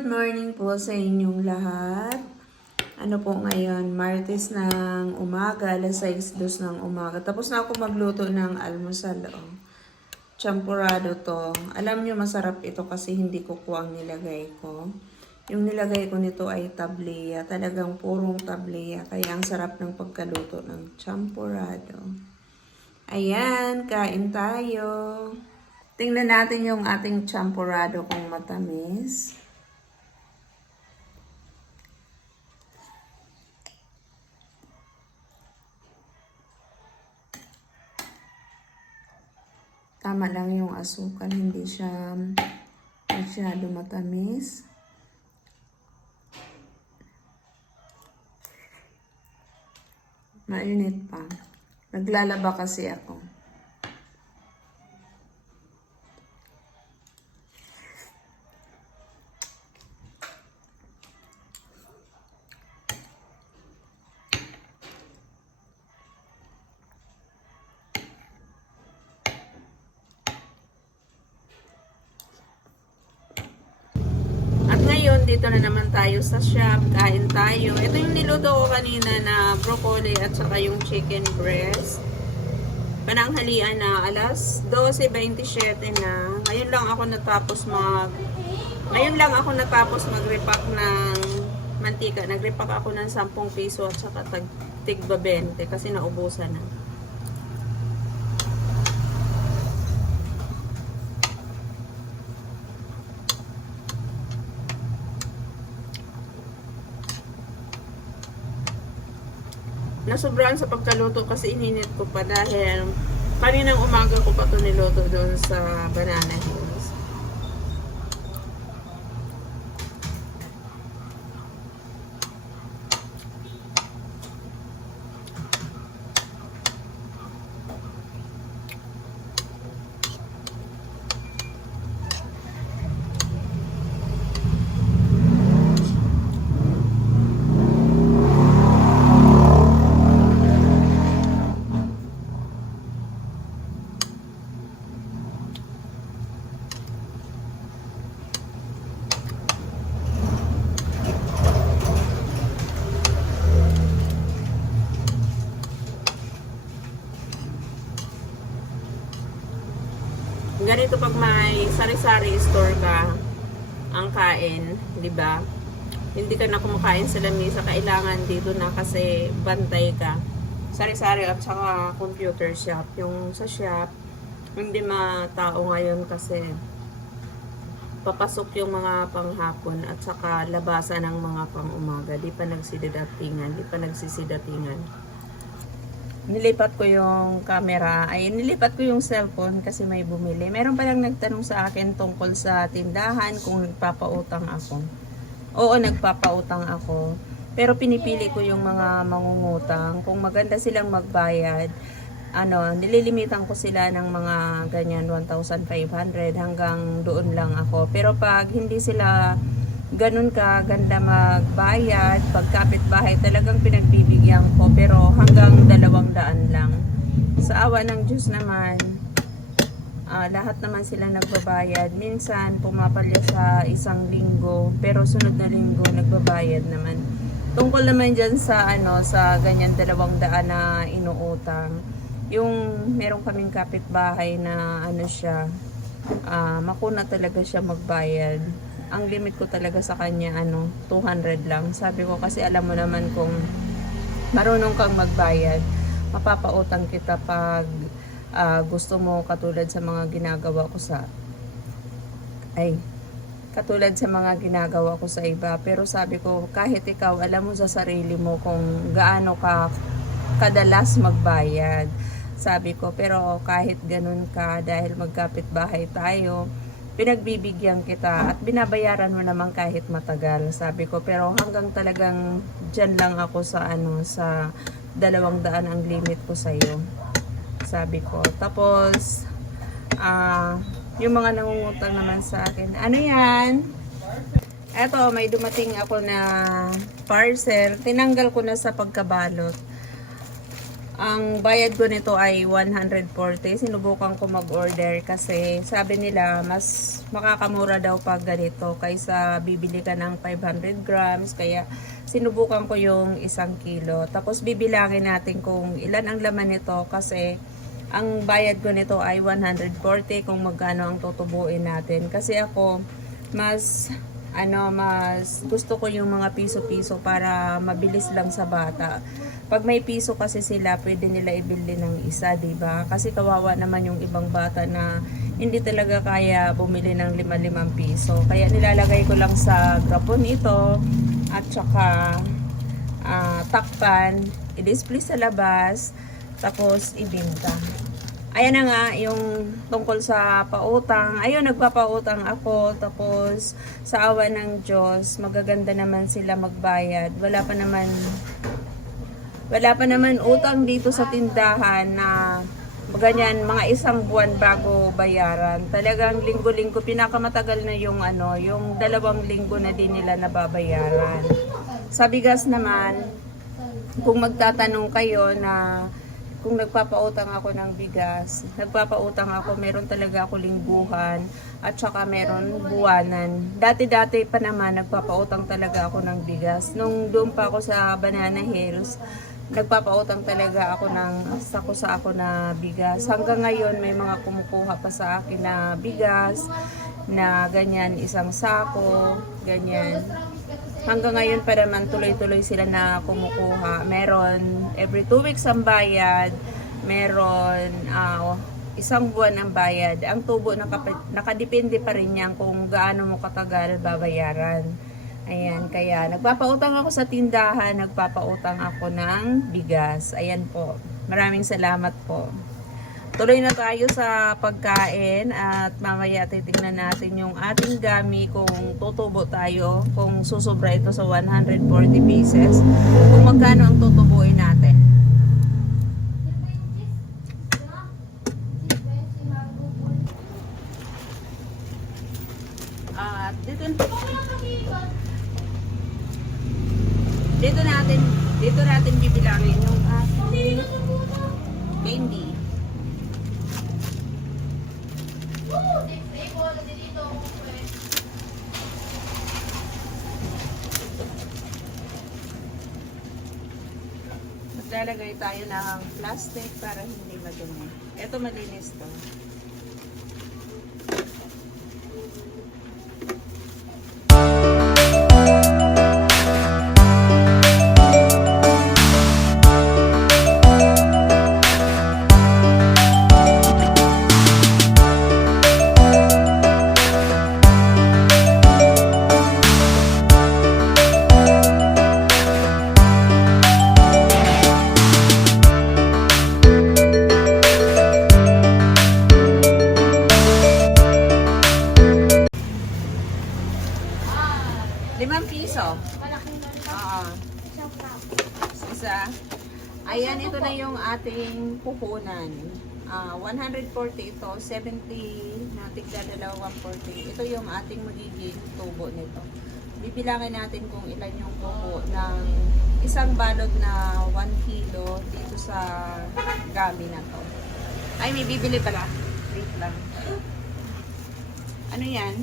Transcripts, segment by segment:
Good morning po sa inyong lahat. Ano po ngayon, Martes ng umaga, alas 6.02 ng umaga. Tapos na ako magluto ng almusal. Oh. Champurado to. Alam nyo, masarap ito kasi hindi ko po ang nilagay ko. Yung nilagay ko nito ay tableya. Talagang purong tableya. Kaya ang sarap ng pagkaluto ng champurado. Ayan, kain tayo. Tingnan natin yung ating champurado kung matamis. Tama lang yung asukal, hindi siya masyado matamis. Mainit pa. Naglalaba kasi ako. At ngayon, dito na naman tayo sa shop. Kain tayo. Ito yung niluto ko kanina na broccoli at saka yung chicken breast. Pananghalian na alas 12.27 na. Ngayon lang ako natapos mag... Ngayon lang ako natapos mag-repack ng mantika. Nag-repack ako ng 10 piso at saka tag, tigba 20 kasi naubusan na. Nasobrahan sa pagkaluto kasi ininit ko pa dahil kaninang umaga ko pa ito niluto doon sa Banana Hills. Ganito pag may sari-sari store ka, ang kain, di ba? Hindi ka na kumakain sa lamisa, kailangan dito na kasi bantay ka. Sari-sari at saka computer shop. Yung sa shop, hindi matao ngayon kasi papasok yung mga panghapon at saka labasan ng mga pang-umaga. Di pa nagsidatingan, di pa nagsisidatingan. Nilipat ko yung camera, ay nilipat ko yung cellphone kasi may bumili. Meron pa lang nagtanong sa akin tungkol sa tindahan kung nagpapautang ako. Oo, nagpapautang ako. Pero pinipili ko yung mga mangungutang. Kung maganda silang magbayad, ano, nililimitan ko sila ng mga ganyan 1,500 hanggang doon lang ako. Pero pag hindi sila ganun ka ganda magbayad, pagkapit bahay talagang pinagbibigyan ko pero hanggang dalawang daan lang. Sa awa ng Diyos naman, ah, lahat naman sila nagbabayad. Minsan pumapalya sa isang linggo pero sunod na linggo nagbabayad naman. Tungkol naman dyan sa ano sa ganyan dalawang daan na inuutang. Yung meron kaming kapitbahay na ano siya, ah, makuna talaga siya magbayad ang limit ko talaga sa kanya ano 200 lang. Sabi ko kasi alam mo naman kung marunong kang magbayad mapapautang kita pag ah, gusto mo katulad sa mga ginagawa ko sa ay katulad sa mga ginagawa ko sa iba. Pero sabi ko kahit ikaw alam mo sa sarili mo kung gaano ka kadalas magbayad. Sabi ko pero kahit ganun ka dahil magkapit bahay tayo pinagbibigyan kita at binabayaran mo naman kahit matagal. Sabi ko pero hanggang talagang dyan lang ako sa ano sa dalawang daan ang limit ko sa iyo sabi ko tapos ah yung mga nangungutang naman sa akin ano yan? Eto may dumating ako na parcel. Tinanggal ko na sa pagkabalot Ang bayad ko nito ay 140. Sinubukan ko mag-order kasi sabi nila mas makakamura daw pag ganito kaysa bibili ka ng 500 grams. Kaya sinubukan ko yung isang kilo. Tapos bibilangin natin kung ilan ang laman nito kasi ang bayad ko nito ay 140 kung magkano ang tutubuin natin. Kasi ako mas ano mas gusto ko yung mga piso-piso para mabilis lang sa bata. Pag may piso kasi sila, pwede nila ibili ng isa, 'di ba? Kasi kawawa naman yung ibang bata na hindi talaga kaya bumili ng 5-5 piso. Kaya nilalagay ko lang sa grapon ito at saka ah, takpan, i-display sa labas, tapos ibinta. Ayan na nga, yung tungkol sa pautang. Ayun, nagpapautang ako. Tapos, sa awa ng Diyos, magaganda naman sila magbayad. Wala pa naman, wala pa naman utang dito sa tindahan na ganyan, mga isang buwan bago bayaran. Talagang linggo-linggo, pinakamatagal na yung ano, yung dalawang linggo na din nila nababayaran. Sa bigas naman, kung magtatanong kayo na kung nagpapautang ako ng bigas, nagpapautang ako, meron talaga ako lingguhan at saka meron buwanan. Dati-dati pa naman nagpapautang talaga ako ng bigas. Nung doon pa ako sa Banana Hills, nagpapautang talaga ako ng sako sa ako na bigas. Hanggang ngayon may mga kumukuha pa sa akin na bigas na ganyan isang sako, ganyan. Hanggang ngayon pa naman tuloy-tuloy sila na kumukuha. Meron every two weeks ang bayad. Meron ah, isang buwan ang bayad. Ang tubo nakadepende pa rin yan kung gaano mo katagal babayaran. Ayan, kaya nagpapautang ako sa tindahan, nagpapautang ako ng bigas. Ayan po. Maraming salamat po. Tuloy na tayo sa pagkain at mamaya titingnan natin yung ating gami kung tutubo tayo, kung susobra ito sa 140 pieces, kung magkano ang tutubuin natin. At dito dito natin dito natin bibilangin yung ating candy. Maglalagay tayo ng plastic para hindi madumi. Ito malinis to. Oo. Isa. Ayan, ito na yung ating puhunan. Ah, 140 ito, 70 na tigda dalawa 140. Ito yung ating magiging tubo nito. Bibilangin natin kung ilan yung tubo ng isang balot na 1 kilo dito sa gami na to. Ay, may bibili pala. Wait lang. Ano yan?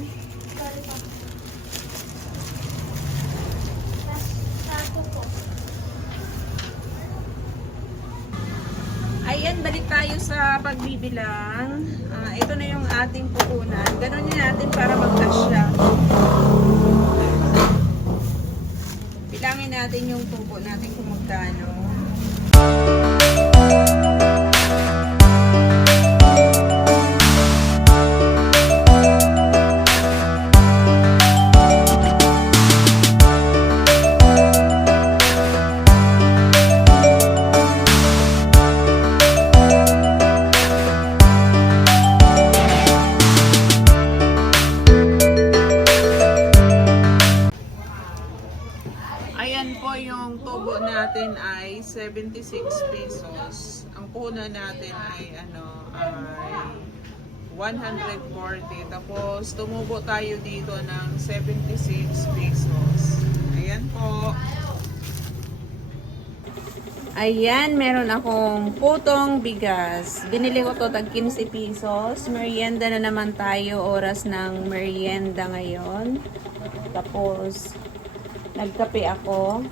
Ayan, balik tayo sa pagbibilang. Ah, ito na yung ating puhunan. Ganon yun natin para magkasya. Bilangin natin yung tubo natin kung magkano. Ayan natin ay 76 pesos. Ang puhunan natin ay ano ay 140. Tapos tumubo tayo dito ng 76 pesos. Ayan po. Ayan, meron akong putong bigas. Binili ko to tag 15 pesos. Merienda na naman tayo. Oras ng merienda ngayon. Tapos, nagkape ako.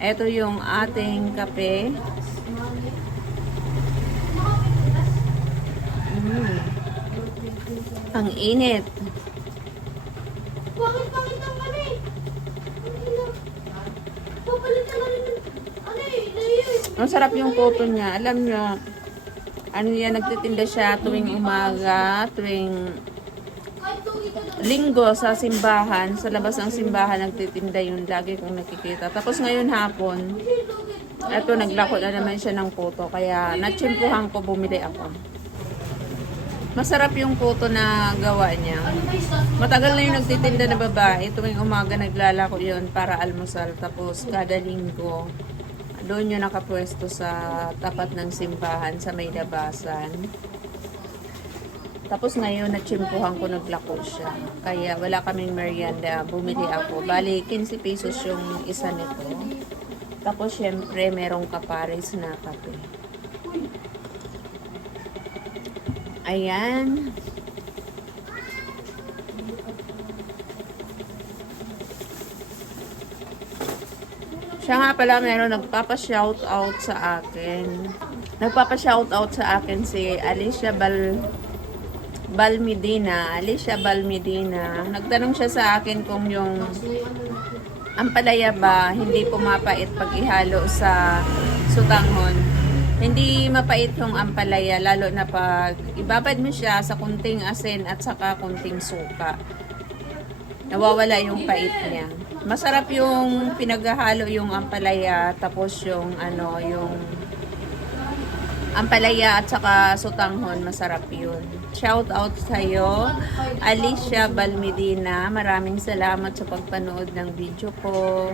Ito yung ating kape. Mm. Ang init. Bakit bakit lang kami? Papalit na kami ng... Ano. Ang sarap yung puto niya. Alam niyo, ano yan, nagtitinda siya tuwing umaga, tuwing Kahit kung ito na. Linggo sa simbahan, sa labas ng simbahan nagtitinda yun, lagi kong nakikita. Tapos ngayon hapon, eto naglako na naman siya ng puto, kaya natsimpuhan ko, bumili ako. Masarap yung puto na gawa niya. Matagal na yung nagtitinda na babae, tuwing umaga naglalako yun para almusal. Tapos kada linggo, doon yun nakapwesto sa tapat ng simbahan sa may labasan. Tapos ngayon, natsimpuhan ko naglako siya. Kaya wala kaming merienda. Bumili ako. Bali, 15 pesos yung isa nito. Tapos, syempre, merong kapares na kape. Ayan. Siya nga pala meron nagpapa-shout out sa akin. Nagpapa-shout out sa akin si Alicia Bal Balmedina, Alicia Balmedina. Nagtanong siya sa akin kung yung ampalaya ba hindi pumapait pag ihalo sa sutanghon. Hindi mapait yung ampalaya lalo na pag ibabad mo siya sa kunting asin at saka kunting suka. Nawawala yung pait niya. Masarap yung pinaghahalo yung ampalaya tapos yung ano yung ampalaya at saka sutanghon, masarap yun. Shout out sa iyo, Alicia Balmedina. Maraming salamat sa pagpanood ng video ko.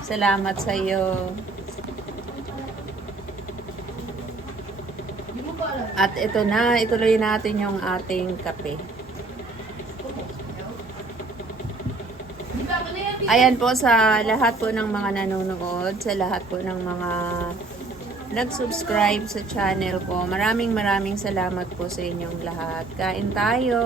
Salamat sa iyo. At ito na, ituloy natin yung ating kape. Ayan po sa lahat po ng mga nanonood, sa lahat po ng mga nag-subscribe sa channel ko. Maraming maraming salamat po sa inyong lahat. Kain tayo.